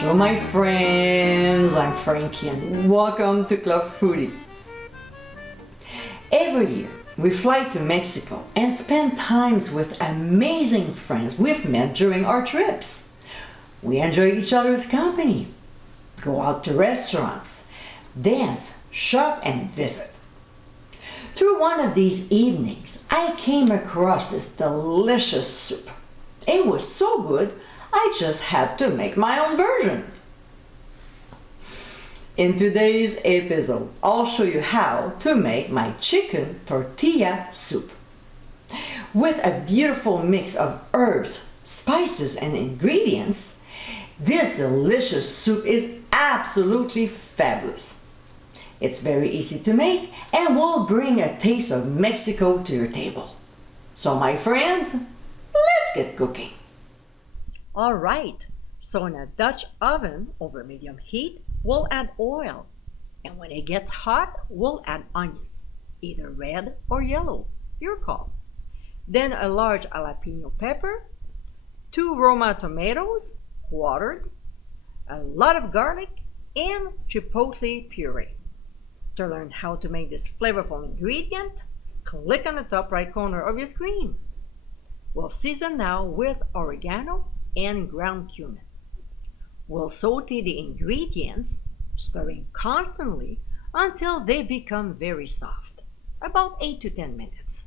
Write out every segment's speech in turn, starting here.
Bonjour my friends, I'm Frankie and welcome to Club Foodie. Every year we fly to Mexico and spend times with amazing friends we've met during our trips. We enjoy each other's company, go out to restaurants, dance, shop and visit. Through one of these evenings, I came across this delicious soup. It was so good, I just had to make my own version. In today's episode, I'll show you how to make my chicken tortilla soup. With a beautiful mix of herbs, spices, and ingredients, this delicious soup is absolutely fabulous. It's very easy to make and will bring a taste of Mexico to your table. So my friends, let's get cooking. Alright, so in a Dutch oven over medium heat, we'll add oil. And when it gets hot, we'll add onions, either red or yellow, your call. Then a large jalapeno pepper, 2 Roma tomatoes, watered, a lot of garlic, and chipotle puree. To learn how to make this flavorful ingredient, click on the top right corner of your screen. We'll season now with oregano and ground cumin. We'll saute the ingredients, stirring constantly until they become very soft, about 8 to 10 minutes.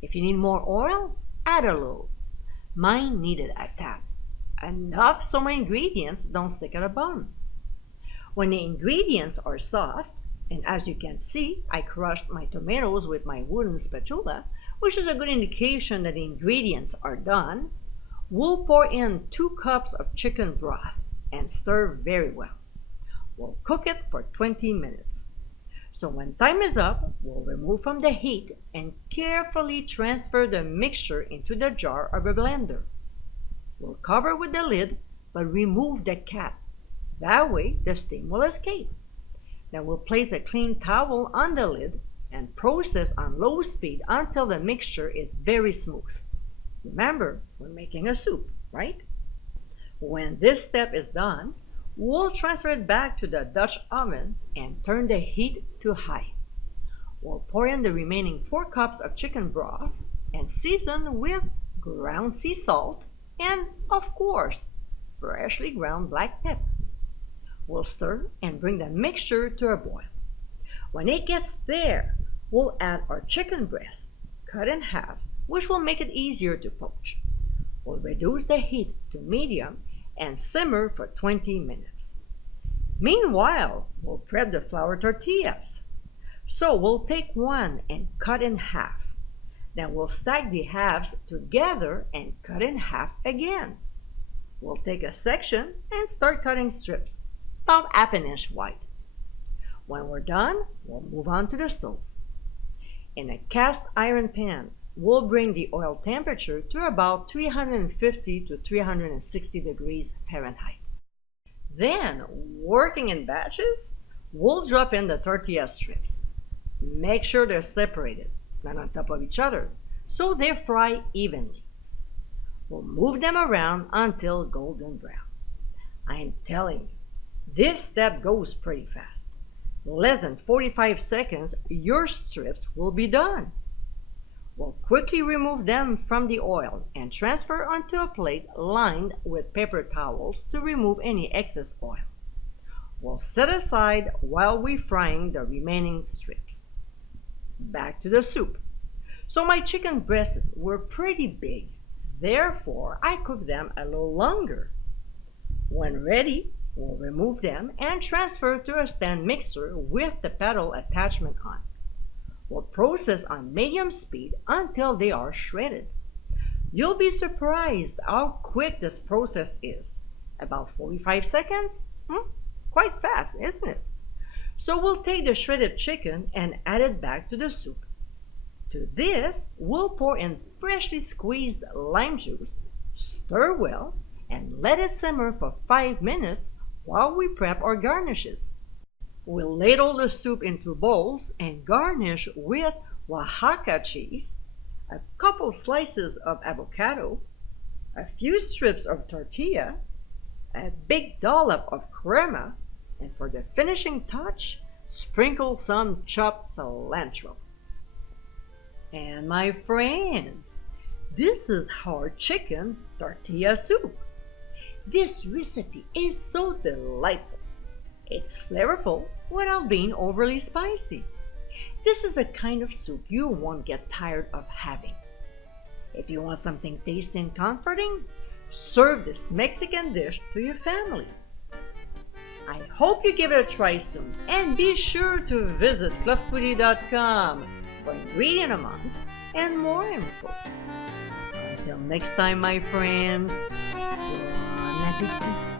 If you need more oil, add a little. Mine needed a tap. Enough so my ingredients don't stick at the bottom. When the ingredients are soft, and as you can see, I crushed my tomatoes with my wooden spatula, which is a good indication that the ingredients are done, we'll pour in 2 cups of chicken broth and stir very well. We'll cook it for 20 minutes. So when time is up, we'll remove from the heat and carefully transfer the mixture into the jar of a blender. We'll cover with the lid, but remove the cap. That way the steam will escape. Then we'll place a clean towel on the lid and process on low speed until the mixture is very smooth. Remember, we're making a soup, right? When this step is done, we'll transfer it back to the Dutch oven and turn the heat to high. We'll pour in the remaining 4 cups of chicken broth and season with ground sea salt and, of course, freshly ground black pepper. We'll stir and bring the mixture to a boil. When it gets there, we'll add our chicken breast, cut in half, which will make it easier to poach. We'll reduce the heat to medium and simmer for 20 minutes. Meanwhile, we'll prep the flour tortillas. So we'll take one and cut in half. Then we'll stack the halves together and cut in half again. We'll take a section and start cutting strips, about 1/2 inch wide. When we're done, we'll move on to the stove. In a cast iron pan, we'll bring the oil temperature to about 350 to 360 degrees Fahrenheit. Then, working in batches, we'll drop in the tortilla strips. Make sure they're separated, not on top of each other, so they fry evenly. We'll move them around until golden brown. I'm telling you, this step goes pretty fast. Less than 45 seconds, your strips will be done. We'll quickly remove them from the oil and transfer onto a plate lined with paper towels to remove any excess oil. We'll set aside while we're frying the remaining strips. Back to the soup. So my chicken breasts were pretty big, therefore I cooked them a little longer. When ready, we'll remove them and transfer to a stand mixer with the paddle attachment on. We'll process on medium speed until they are shredded. You'll be surprised how quick this process is. About 45 seconds? Quite fast, isn't it? So we'll take the shredded chicken and add it back to the soup. To this, we'll pour in freshly squeezed lime juice, stir well, and let it simmer for 5 minutes while we prep our garnishes. We'll ladle the soup into bowls and garnish with Oaxaca cheese, a couple slices of avocado, a few strips of tortilla, a big dollop of crema, and for the finishing touch, sprinkle some chopped cilantro. And my friends, this is our chicken tortilla soup. This recipe is so delightful. It's flavorful without being overly spicy. This is a kind of soup you won't get tired of having. If you want something tasty and comforting, serve this Mexican dish to your family. I hope you give it a try soon, and be sure to visit flufffoodie.com for ingredient amounts and more info. Until next time, my friends, bon appétit!